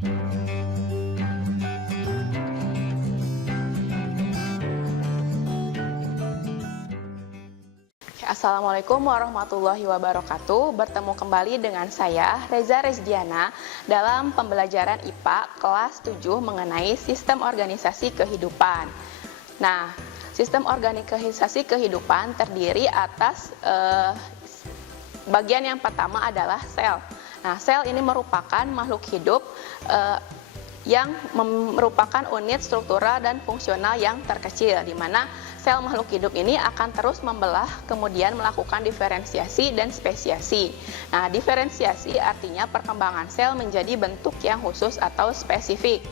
Assalamualaikum warahmatullahi wabarakatuh. Bertemu kembali dengan saya, Reza Rezdiana, dalam pembelajaran IPA kelas 7 mengenai sistem organisasi kehidupan. Nah, sistem organisasi kehidupan terdiri atas bagian yang pertama adalah sel. Nah, sel ini merupakan makhluk hidup yang merupakan unit struktural dan fungsional yang terkecil, di mana sel makhluk hidup ini akan terus membelah, kemudian melakukan diferensiasi dan spesiasi. Nah, diferensiasi artinya perkembangan sel menjadi bentuk yang khusus atau spesifik.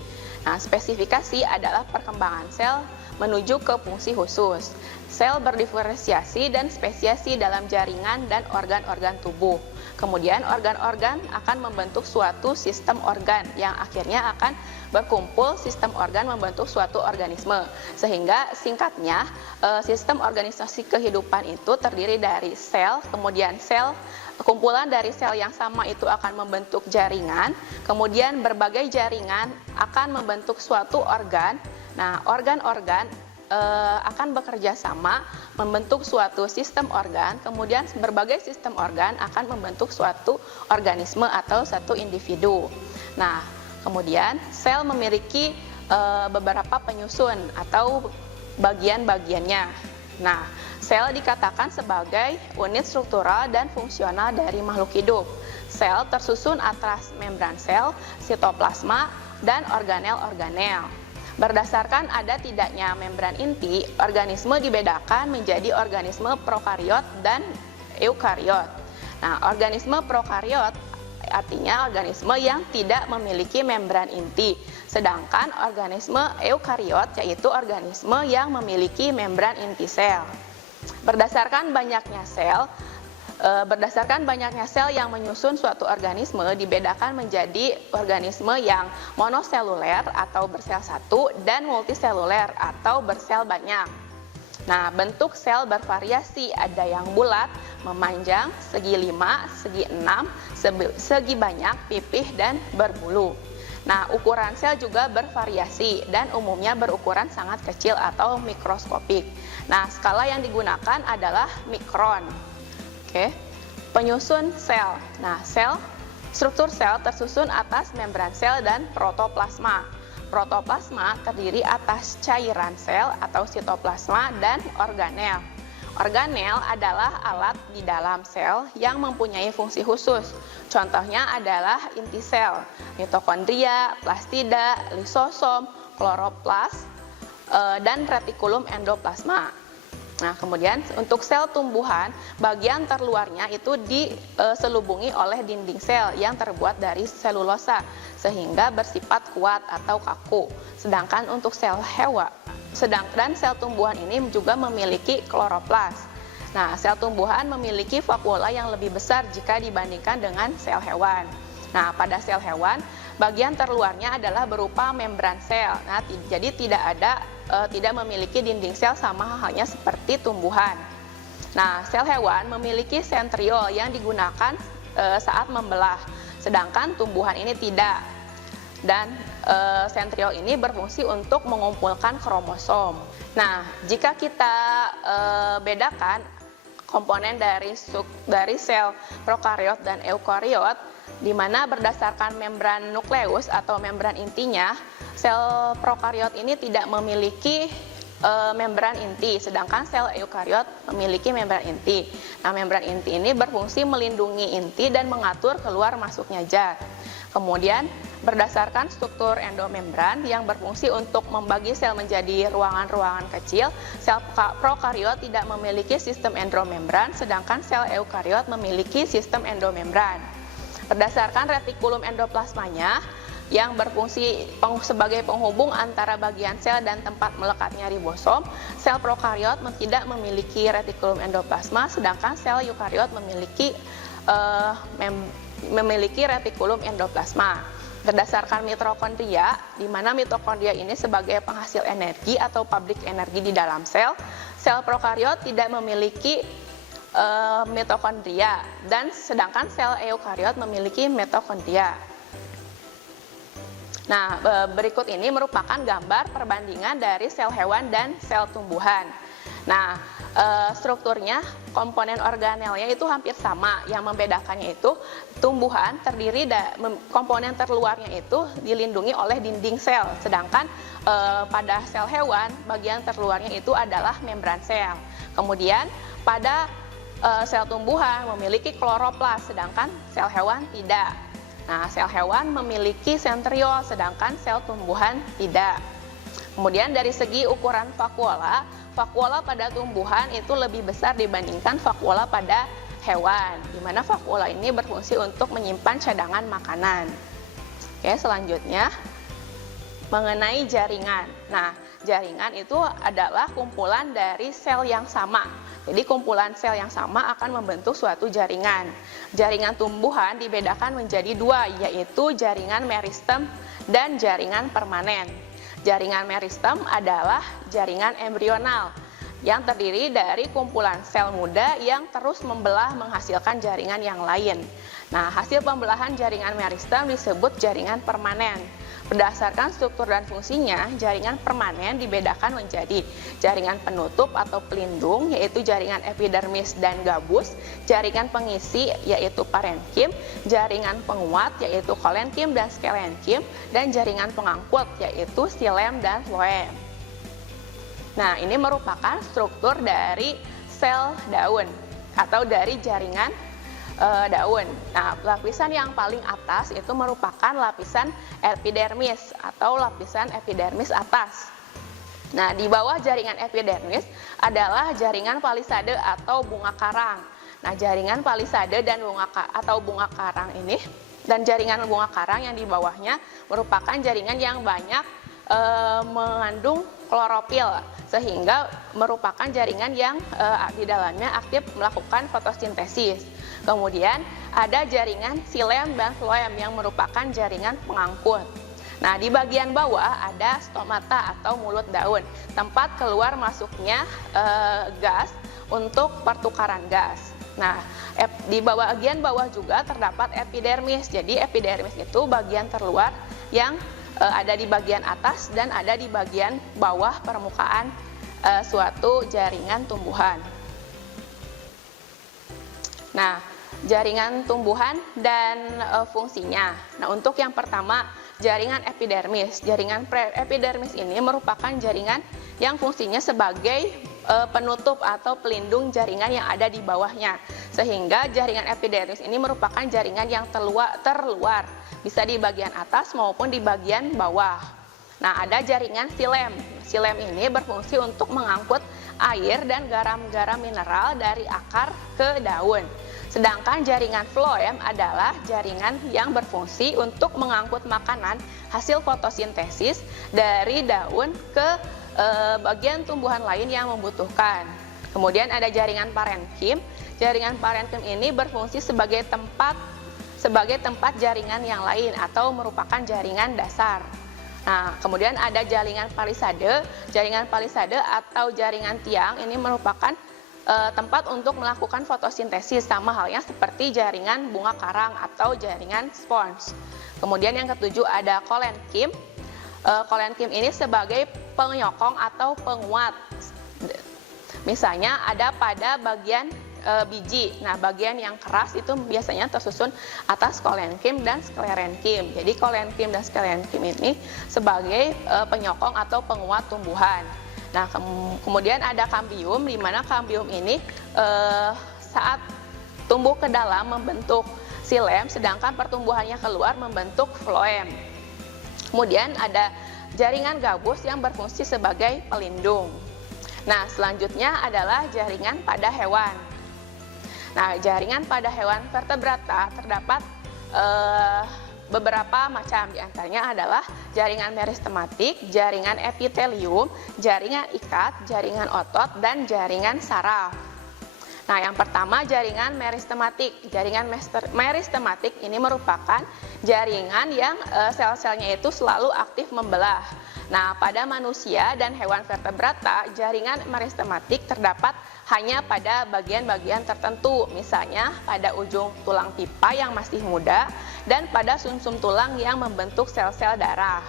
Nah, spesifikasi adalah perkembangan sel menuju ke fungsi khusus. Sel berdiferensiasi dan spesiasi dalam jaringan dan organ-organ tubuh. Kemudian organ-organ akan membentuk suatu sistem organ yang akhirnya akan berkumpul sistem organ membentuk suatu organisme. Sehingga singkatnya sistem organisasi kehidupan itu terdiri dari sel, kemudian sel kumpulan dari sel yang sama itu akan membentuk jaringan, kemudian berbagai jaringan akan membentuk suatu organ. Nah, organ-organ akan bekerja sama membentuk suatu sistem organ, kemudian berbagai sistem organ akan membentuk suatu organisme atau satu individu. Nah, kemudian sel memiliki beberapa penyusun atau bagian-bagiannya. Nah, sel dikatakan sebagai unit struktural dan fungsional dari makhluk hidup. Sel tersusun atas membran sel, sitoplasma, dan organel-organel. Berdasarkan ada tidaknya membran inti, organisme dibedakan menjadi organisme prokariot dan eukariot. Nah, organisme prokariot artinya organisme yang tidak memiliki membran inti, sedangkan organisme eukariot yaitu organisme yang memiliki membran inti sel. Berdasarkan banyaknya sel yang menyusun suatu organisme dibedakan menjadi organisme yang monoseluler atau bersel satu dan multiseluler atau bersel banyak. Nah, bentuk sel bervariasi, ada yang bulat, memanjang, segi 5, segi 6, segi banyak, pipih, dan berbulu. Nah, ukuran sel juga bervariasi dan umumnya berukuran sangat kecil atau mikroskopik. Nah, skala yang digunakan adalah mikron. Oke. Penyusun sel. Nah, struktur sel tersusun atas membran sel dan protoplasma. Protoplasma terdiri atas cairan sel atau sitoplasma dan organel. Organel adalah alat di dalam sel yang mempunyai fungsi khusus. Contohnya adalah inti sel, mitokondria, plastida, lisosom, kloroplas, dan retikulum endoplasma. Nah, kemudian untuk sel tumbuhan, bagian terluarnya itu diselubungi oleh dinding sel yang terbuat dari selulosa sehingga bersifat kuat atau kaku. Sedangkan untuk sel tumbuhan ini juga memiliki kloroplas. Nah, sel tumbuhan memiliki vakula yang lebih besar jika dibandingkan dengan sel hewan. Nah, pada sel hewan, bagian terluarnya adalah berupa membran sel. Nah, jadi tidak memiliki dinding sel sama halnya seperti tumbuhan. Nah, sel hewan memiliki sentriol yang digunakan saat membelah, sedangkan tumbuhan ini tidak. Dan sentriol ini berfungsi untuk mengumpulkan kromosom. Nah, jika kita bedakan komponen dari sel prokariot dan eukariot, di mana berdasarkan membran nukleus atau membran intinya, sel prokariot ini tidak memiliki membran inti, sedangkan sel eukariot memiliki membran inti. Nah, membran inti ini berfungsi melindungi inti dan mengatur keluar masuknya zat. Kemudian, berdasarkan struktur endomembran yang berfungsi untuk membagi sel menjadi ruangan-ruangan kecil, sel prokariot tidak memiliki sistem endomembran, sedangkan sel eukariot memiliki sistem endomembran. Berdasarkan retikulum endoplasmanya yang berfungsi sebagai penghubung antara bagian sel dan tempat melekatnya ribosom, sel prokariot tidak memiliki retikulum endoplasma, sedangkan sel eukariot memiliki retikulum endoplasma. Berdasarkan mitokondria, di mana mitokondria ini sebagai penghasil energi atau pabrik energi di dalam sel prokariot tidak memiliki mitokondria, dan sedangkan sel eukariot memiliki mitokondria. Nah, berikut ini merupakan gambar perbandingan dari sel hewan dan sel tumbuhan. Nah, strukturnya, komponen organelnya itu hampir sama. Yang membedakannya itu tumbuhan terdiri komponen terluarnya itu dilindungi oleh dinding sel, sedangkan pada sel hewan bagian terluarnya itu adalah membran sel. Kemudian pada sel tumbuhan memiliki kloroplas, sedangkan sel hewan tidak. Nah, sel hewan memiliki sentriol, sedangkan sel tumbuhan tidak. Kemudian dari segi ukuran vakuola, vakuola pada tumbuhan itu lebih besar dibandingkan vakuola pada hewan, di mana vakuola ini berfungsi untuk menyimpan cadangan makanan. Oke, selanjutnya mengenai jaringan. Nah, jaringan itu adalah kumpulan dari sel yang sama. Jadi kumpulan sel yang sama akan membentuk suatu jaringan. Jaringan tumbuhan dibedakan menjadi dua, yaitu jaringan meristem dan jaringan permanen. Jaringan meristem adalah jaringan embrional yang terdiri dari kumpulan sel muda yang terus membelah menghasilkan jaringan yang lain. Nah, hasil pembelahan jaringan meristem disebut jaringan permanen. Berdasarkan struktur dan fungsinya, jaringan permanen dibedakan menjadi jaringan penutup atau pelindung, yaitu jaringan epidermis dan gabus, jaringan pengisi, yaitu parenkim, jaringan penguat, yaitu kolenkim dan skelenkim, dan jaringan pengangkut, yaitu xilem dan floem. Nah, ini merupakan struktur dari sel daun atau dari jaringan daun. Nah, lapisan yang paling atas itu merupakan lapisan epidermis atau lapisan epidermis atas. Nah, di bawah jaringan epidermis adalah jaringan palisade atau bunga karang. Nah, jaringan palisade dan bunga karang ini dan jaringan bunga karang yang di bawahnya merupakan jaringan yang banyak mengandung klorofil, sehingga merupakan jaringan yang di dalamnya aktif melakukan fotosintesis. Kemudian ada jaringan xilem dan floem yang merupakan jaringan pengangkut. Nah, di bagian bawah ada stomata atau mulut daun, tempat keluar masuknya gas untuk pertukaran gas. Nah, di bagian bawah juga terdapat epidermis. Jadi epidermis itu bagian terluar yang ada di bagian atas dan ada di bagian bawah permukaan suatu jaringan tumbuhan. Nah, jaringan tumbuhan dan fungsinya. Nah, untuk yang pertama, jaringan epidermis. Jaringan epidermis ini merupakan jaringan yang fungsinya sebagai penutup atau pelindung jaringan yang ada di bawahnya. Sehingga jaringan epidermis ini merupakan jaringan yang terluar, bisa di bagian atas maupun di bagian bawah. Nah, ada jaringan xilem. Xilem ini berfungsi untuk mengangkut air dan garam-garam mineral dari akar ke daun. Sedangkan jaringan floem adalah jaringan yang berfungsi untuk mengangkut makanan hasil fotosintesis dari daun ke bagian tumbuhan lain yang membutuhkan. Kemudian ada jaringan parenkim. Jaringan parenkim ini berfungsi sebagai tempat jaringan yang lain atau merupakan jaringan dasar. Nah, kemudian ada jaringan palisade. Jaringan palisade atau jaringan tiang ini merupakan tempat untuk melakukan fotosintesis, sama halnya seperti jaringan bunga karang atau jaringan spons. Kemudian yang ketujuh ada kolenkim. Kolenkim ini sebagai penyokong atau penguat. Misalnya ada pada bagian biji. Nah, bagian yang keras itu biasanya tersusun atas kolenkim dan sklerenkim. Jadi kolenkim dan sklerenkim ini sebagai penyokong atau penguat tumbuhan. Nah, kemudian ada kambium, di mana kambium ini saat tumbuh ke dalam membentuk xilem, sedangkan pertumbuhannya keluar membentuk floem. Kemudian ada jaringan gabus yang berfungsi sebagai pelindung. Nah, selanjutnya adalah jaringan pada hewan. Nah, jaringan pada hewan vertebrata terdapat beberapa macam, diantaranya adalah jaringan meristematik, jaringan epitelium, jaringan ikat, jaringan otot, dan jaringan saraf. Nah, yang pertama jaringan meristematik. Jaringan meristematik ini merupakan jaringan yang sel-selnya itu selalu aktif membelah. Nah, pada manusia dan hewan vertebrata, jaringan meristematik terdapat hanya pada bagian-bagian tertentu, misalnya pada ujung tulang pipa yang masih muda dan pada sumsum tulang yang membentuk sel-sel darah.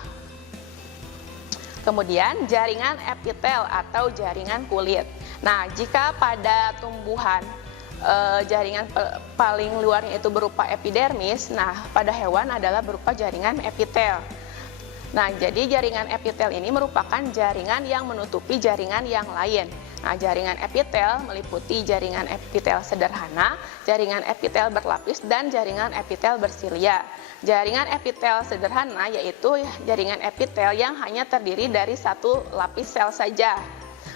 Kemudian jaringan epitel atau jaringan kulit. Nah, jika pada tumbuhan jaringan paling luarnya itu berupa epidermis, nah pada hewan adalah berupa jaringan epitel. Nah, jadi jaringan epitel ini merupakan jaringan yang menutupi jaringan yang lain. Nah, jaringan epitel meliputi jaringan epitel sederhana, jaringan epitel berlapis, dan jaringan epitel bersilia. Jaringan epitel sederhana yaitu jaringan epitel yang hanya terdiri dari satu lapis sel saja.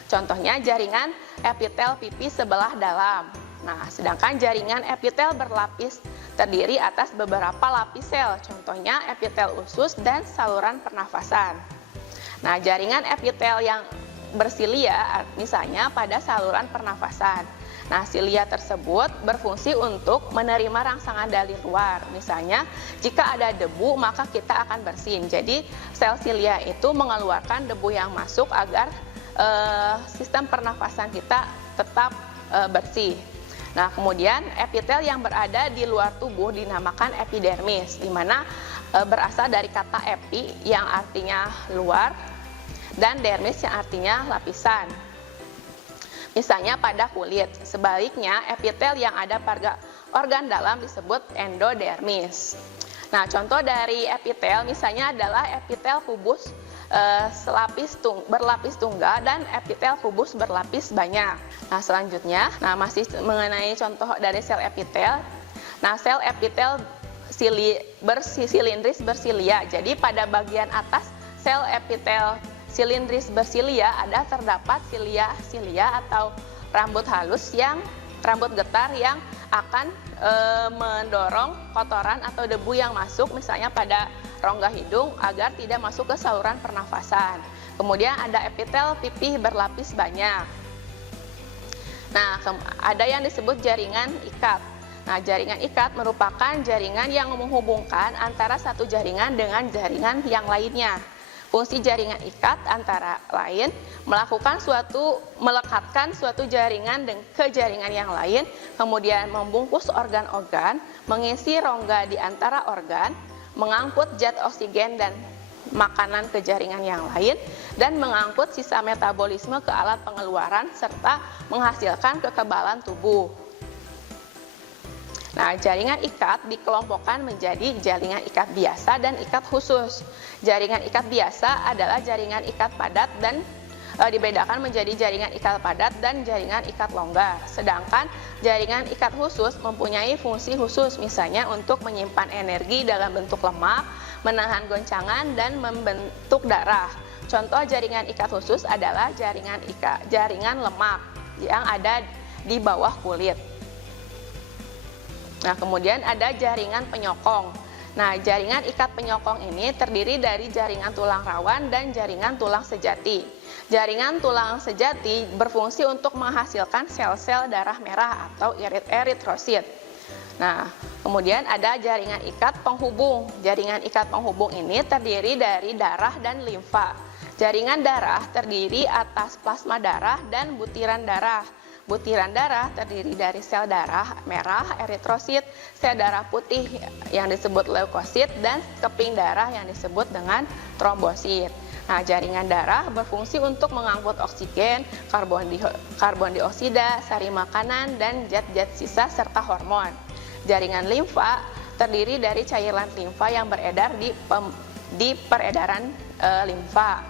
Contohnya jaringan epitel pipi sebelah dalam. Nah, sedangkan jaringan epitel berlapis terdiri atas beberapa lapis sel, contohnya epitel usus dan saluran pernafasan. Nah, jaringan epitel yang bersilia misalnya pada saluran pernafasan. Nah, silia tersebut berfungsi untuk menerima rangsangan dari luar. Misalnya, jika ada debu maka kita akan bersin. Jadi, sel silia itu mengeluarkan debu yang masuk agar sistem pernafasan kita tetap bersih. Nah, kemudian epitel yang berada di luar tubuh dinamakan epidermis, di mana berasal dari kata epi yang artinya luar dan dermis yang artinya lapisan. Misalnya pada kulit. Sebaliknya, epitel yang ada pada organ dalam disebut endodermis. Nah, contoh dari epitel misalnya adalah epitel pubus berlapis tunggal dan epitel pubus berlapis banyak. Nah, selanjutnya, masih mengenai contoh dari sel epitel. Nah, sel epitel silindris bersilia. Jadi pada bagian atas sel epitel silindris bersilia terdapat silia atau rambut halus rambut getar yang akan mendorong kotoran atau debu yang masuk misalnya pada rongga hidung agar tidak masuk ke saluran pernafasan. Kemudian ada epitel pipih berlapis banyak. Nah, ada yang disebut jaringan ikat. Nah, jaringan ikat merupakan jaringan yang menghubungkan antara satu jaringan dengan jaringan yang lainnya. Fungsi jaringan ikat antara lain melekatkan suatu jaringan ke jaringan yang lain, kemudian membungkus organ-organ, mengisi rongga di antara organ, mengangkut zat oksigen dan makanan ke jaringan yang lain, dan mengangkut sisa metabolisme ke alat pengeluaran, serta menghasilkan kekebalan tubuh. Nah, jaringan ikat dikelompokkan menjadi jaringan ikat biasa dan ikat khusus. Jaringan ikat biasa adalah jaringan ikat padat dan dibedakan menjadi jaringan ikat padat dan jaringan ikat longgar. Sedangkan jaringan ikat khusus mempunyai fungsi khusus, misalnya untuk menyimpan energi dalam bentuk lemak, menahan goncangan, dan membentuk darah. Contoh jaringan ikat khusus adalah jaringan lemak yang ada di bawah kulit. Nah, kemudian ada jaringan penyokong. Nah, jaringan ikat penyokong ini terdiri dari jaringan tulang rawan dan jaringan tulang sejati. Jaringan tulang sejati berfungsi untuk menghasilkan sel-sel darah merah atau eritrosit. Nah, kemudian ada jaringan ikat penghubung. Jaringan ikat penghubung ini terdiri dari darah dan limfa. Jaringan darah terdiri atas plasma darah dan butiran darah. Butiran darah terdiri dari sel darah merah, eritrosit, sel darah putih yang disebut leukosit, dan keping darah yang disebut dengan trombosit. Nah, jaringan darah berfungsi untuk mengangkut oksigen, karbon dioksida, sari makanan, dan zat-zat sisa serta hormon. Jaringan limfa terdiri dari cairan limfa yang beredar di peredaran limfa.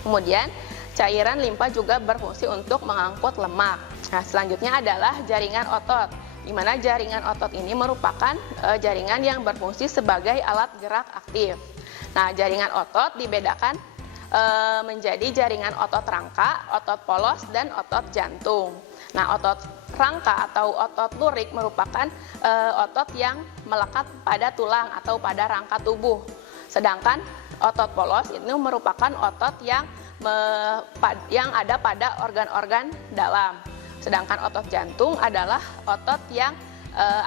Kemudian cairan limfa juga berfungsi untuk mengangkut lemak. Nah, selanjutnya adalah jaringan otot, di mana jaringan otot ini merupakan jaringan yang berfungsi sebagai alat gerak aktif. Nah, jaringan otot dibedakan menjadi jaringan otot rangka, otot polos, dan otot jantung. Nah, otot rangka atau otot lurik merupakan otot yang melekat pada tulang atau pada rangka tubuh. Sedangkan otot polos itu merupakan otot yang ada pada organ-organ dalam. Sedangkan otot jantung adalah otot yang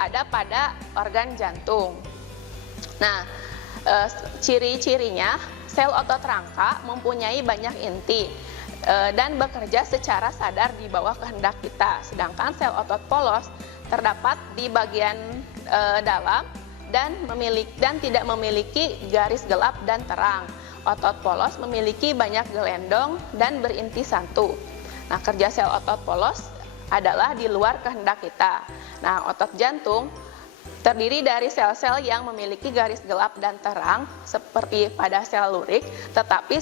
ada pada organ jantung. Nah, Ciri-cirinya, sel otot rangka mempunyai banyak inti dan bekerja secara sadar di bawah kehendak kita. Sedangkan sel otot polos terdapat di bagian dalam dan tidak memiliki garis gelap dan terang. Otot polos memiliki banyak gelendong dan berinti satu. Nah, kerja sel otot polos adalah di luar kehendak kita. Nah, otot jantung terdiri dari sel-sel yang memiliki garis gelap dan terang seperti pada sel lurik, tetapi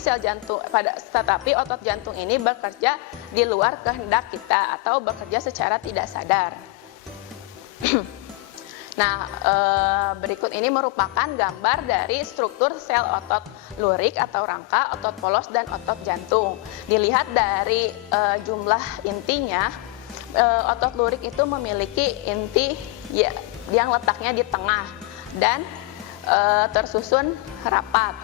otot jantung ini bekerja di luar kehendak kita atau bekerja secara tidak sadar. Nah, berikut ini merupakan gambar dari struktur sel otot lurik atau rangka, otot polos, dan otot jantung. Dilihat dari jumlah intinya, otot lurik itu memiliki inti yang letaknya di tengah dan tersusun rapat.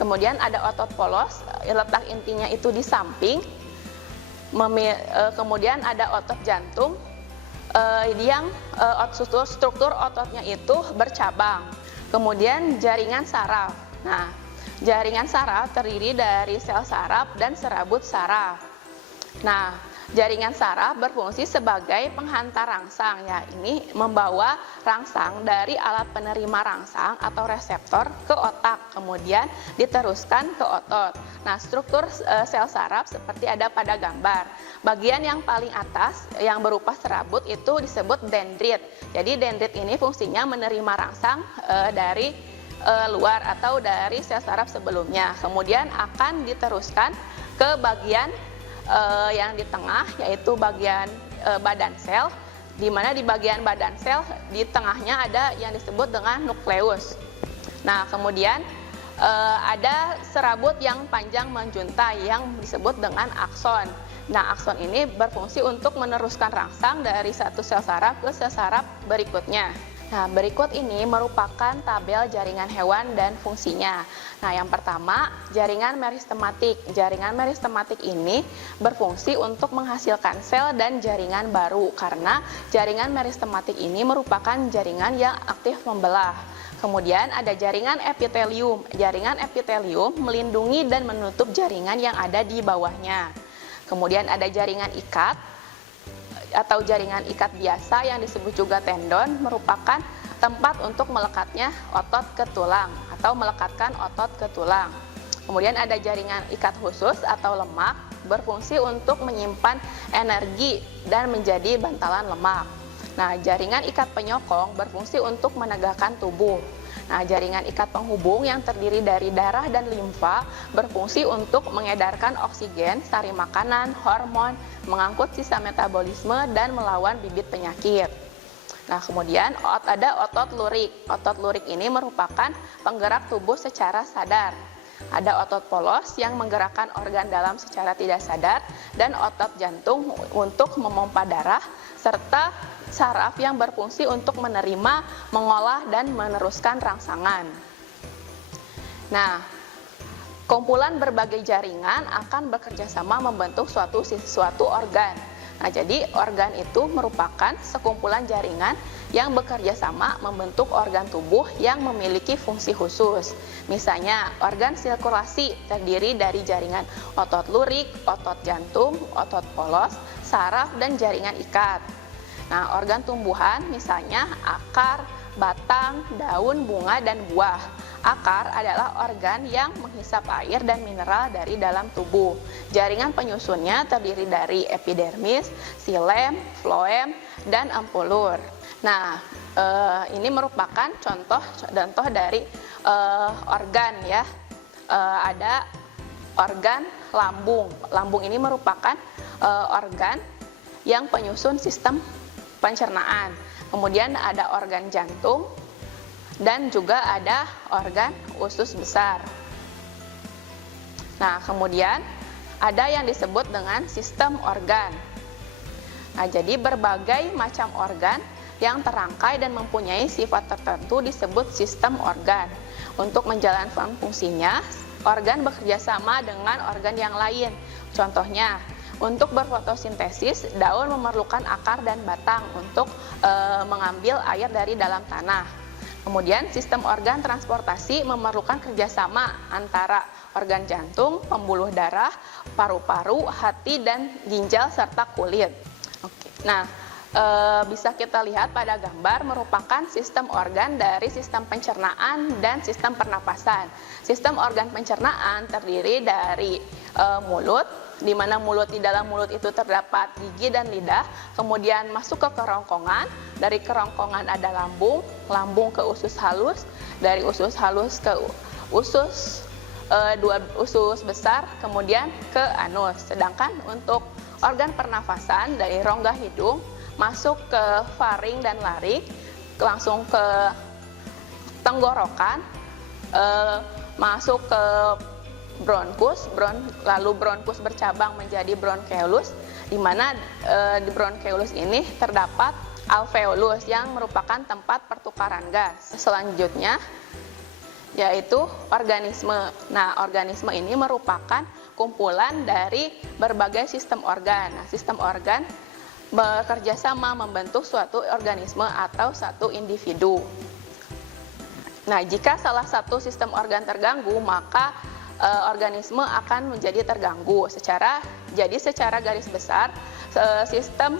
Kemudian ada otot polos, letak intinya itu di samping. Kemudian ada otot jantung yang struktur ototnya itu bercabang. Kemudian jaringan saraf. Nah, jaringan saraf terdiri dari sel saraf dan serabut saraf. Nah, jaringan saraf berfungsi sebagai penghantar rangsang, ya, ini membawa rangsang dari alat penerima rangsang atau reseptor ke otak, kemudian diteruskan ke otot. Nah, struktur sel saraf seperti ada pada gambar. Bagian yang paling atas yang berupa serabut itu disebut dendrit. Jadi dendrit ini fungsinya menerima rangsang dari luar atau dari sel saraf sebelumnya. Kemudian akan diteruskan ke bagian yang di tengah, yaitu bagian badan sel, di mana di bagian badan sel di tengahnya ada yang disebut dengan nukleus. Nah, kemudian ada serabut yang panjang menjuntai yang disebut dengan akson. Nah, akson ini berfungsi untuk meneruskan rangsang dari satu sel saraf ke sel saraf berikutnya. Nah, berikut ini merupakan tabel jaringan hewan dan fungsinya. Nah, yang pertama, jaringan meristematik. Jaringan meristematik ini berfungsi untuk menghasilkan sel dan jaringan baru, karena jaringan meristematik ini merupakan jaringan yang aktif membelah. Kemudian ada jaringan epitelium. Jaringan epitelium melindungi dan menutup jaringan yang ada di bawahnya. Kemudian ada jaringan ikat atau jaringan ikat biasa yang disebut juga tendon, merupakan tempat untuk melekatnya otot ke tulang atau melekatkan otot ke tulang. Kemudian ada jaringan ikat khusus atau lemak, berfungsi untuk menyimpan energi dan menjadi bantalan lemak. Nah, jaringan ikat penyokong berfungsi untuk menegakkan tubuh. Nah, jaringan ikat penghubung yang terdiri dari darah dan limfa berfungsi untuk mengedarkan oksigen, sari makanan, hormon, mengangkut sisa metabolisme, dan melawan bibit penyakit. Nah, kemudian ada otot lurik. Otot lurik ini merupakan penggerak tubuh secara sadar. Ada otot polos yang menggerakkan organ dalam secara tidak sadar, dan otot jantung untuk memompa darah, serta saraf yang berfungsi untuk menerima, mengolah, dan meneruskan rangsangan. Nah, kumpulan berbagai jaringan akan bekerja sama membentuk suatu organ. Nah, jadi organ itu merupakan sekumpulan jaringan yang bekerja sama membentuk organ tubuh yang memiliki fungsi khusus. Misalnya, organ sirkulasi terdiri dari jaringan otot lurik, otot jantung, otot polos, saraf, dan jaringan ikat. Nah, organ tumbuhan misalnya akar, batang, daun, bunga, dan buah. Akar adalah organ yang menghisap air dan mineral dari dalam tubuh. Jaringan penyusunnya terdiri dari epidermis, xilem, floem, dan ampulur. Nah, ini merupakan contoh dari organ, ya. Ada organ lambung. Lambung ini merupakan organ yang penyusun sistem pencernaan. Kemudian ada organ jantung dan juga ada organ usus besar. Nah, kemudian ada yang disebut dengan sistem organ. Nah, jadi berbagai macam organ yang terangkai dan mempunyai sifat tertentu disebut sistem organ. Untuk menjalankan fungsinya, organ bekerja sama dengan organ yang lain. Contohnya, untuk berfotosintesis, daun memerlukan akar dan batang untuk mengambil air dari dalam tanah. Kemudian sistem organ transportasi memerlukan kerjasama antara organ jantung, pembuluh darah, paru-paru, hati, dan ginjal serta kulit. Oke. Nah, bisa kita lihat pada gambar merupakan sistem organ dari sistem pencernaan dan sistem pernapasan. Sistem organ pencernaan terdiri dari mulut, di mana di dalam mulut itu terdapat gigi dan lidah, kemudian masuk ke kerongkongan, dari kerongkongan ada lambung, lambung ke usus halus, dari usus halus ke dua usus besar, kemudian ke anus. Sedangkan untuk organ pernafasan dari rongga hidung masuk ke faring dan laring, langsung ke tenggorokan, masuk ke bronkus, lalu bronkus bercabang menjadi bronkeolus, di mana di bronkeolus ini terdapat alveolus yang merupakan tempat pertukaran gas. Selanjutnya yaitu organisme. Nah, organisme ini merupakan kumpulan dari berbagai sistem organ. Nah, sistem organ bekerja sama membentuk suatu organisme atau satu individu. Nah, jika salah satu sistem organ terganggu, maka organisme akan menjadi terganggu. Secara garis besar, sistem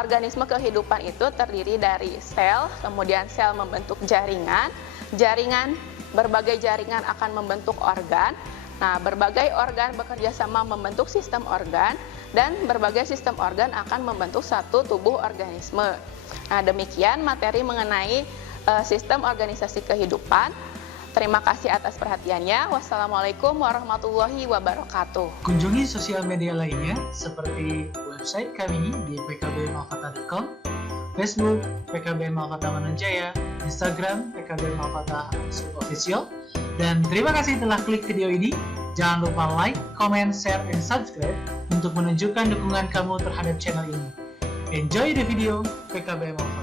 organisme kehidupan itu terdiri dari sel, kemudian sel membentuk jaringan, berbagai jaringan akan membentuk organ. Nah, berbagai organ bekerja sama membentuk sistem organ, dan berbagai sistem organ akan membentuk satu tubuh organisme. Nah, demikian materi mengenai sistem organisasi kehidupan. Terima kasih atas perhatiannya. Wassalamualaikum warahmatullahi wabarakatuh. Kunjungi sosial media lainnya seperti website kami di pkbmalfata.com, Facebook PKB Malfata Manunjaya, Instagram PKB Malfata Official. Dan terima kasih telah klik video ini. Jangan lupa like, comment, share, dan subscribe untuk menunjukkan dukungan kamu terhadap channel ini. Enjoy the video PKB Malfata.